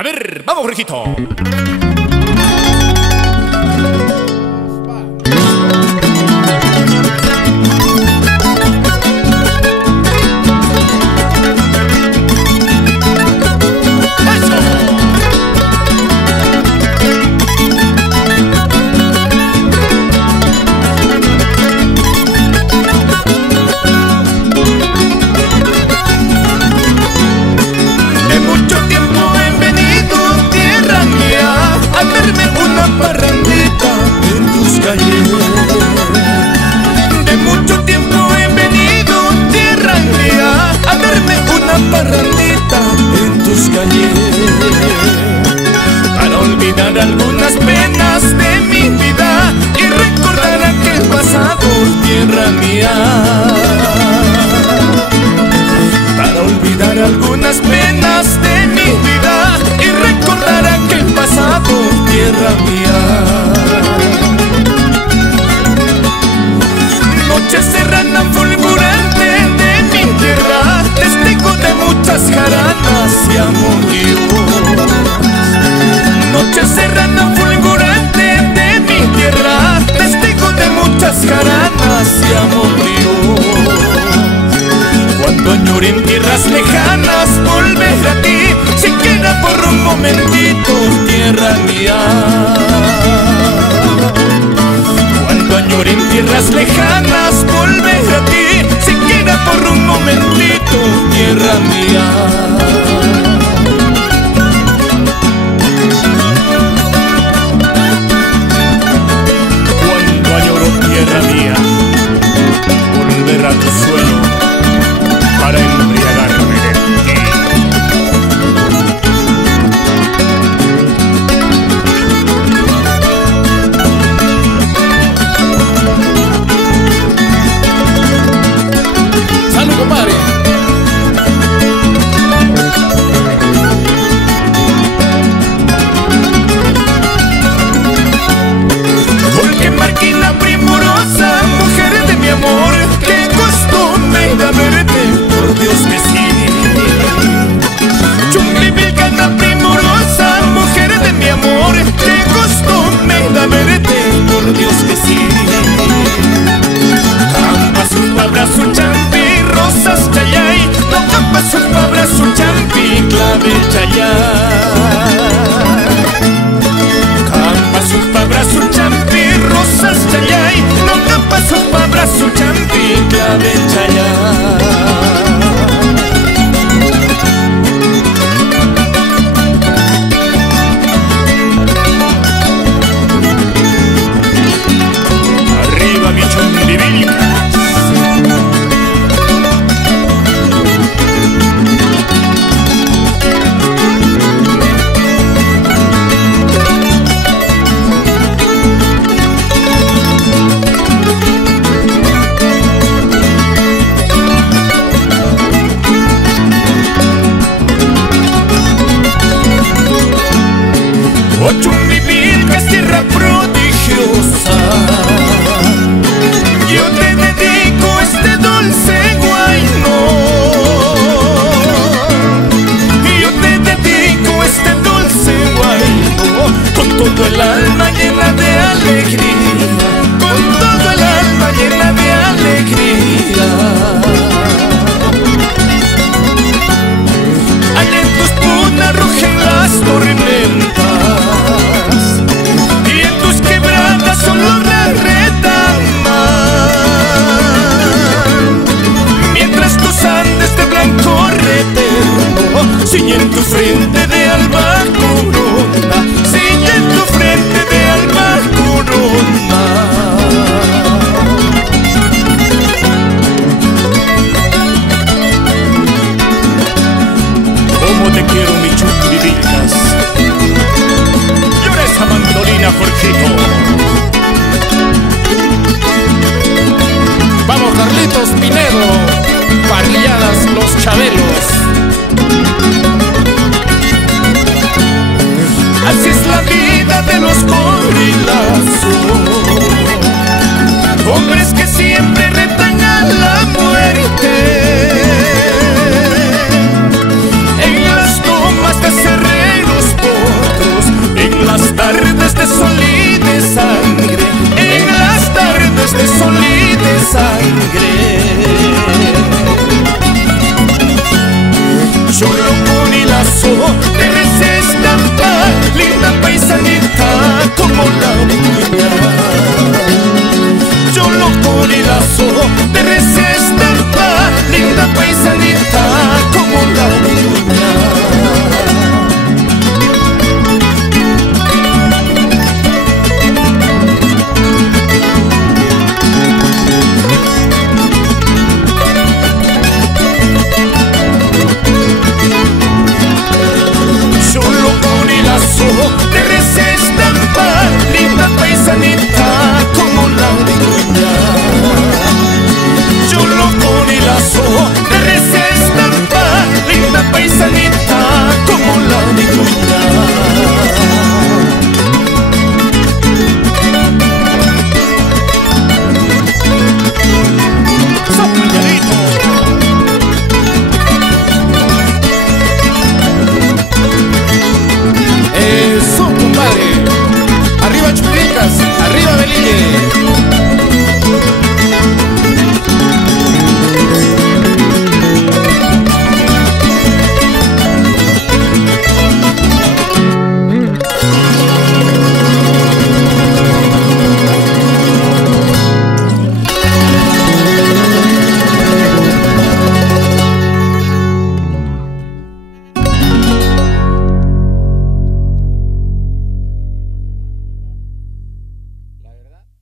A ver, vamos, Jorgito. De mucho tiempo he venido, tierra mía, a verme una parrandita en tus calles, para olvidar algunas penas de mi vida y recordar aquel pasado, tierra mía, para olvidar algunas penas de mi vida y recordar aquel pasado, tierra mía. Noche serrana fulgurante de mi tierra, testigo de muchas jaranas y amoríos. Noche serrana fulgurante de mi tierra, testigo de muchas jaranas y amoríos. Cuando añore en tierras lejanas volver a ti, siquiera por un momentito, tierra mía. Añoré en tierras lejanas volver a ti, siquiera por un momentito, tierra mía. Cuando añoro, tierra mía, volver a tu suelo para embriagarme de ti. Hombres que siempre retan a la muerte. En las tomas de cerreros sangre.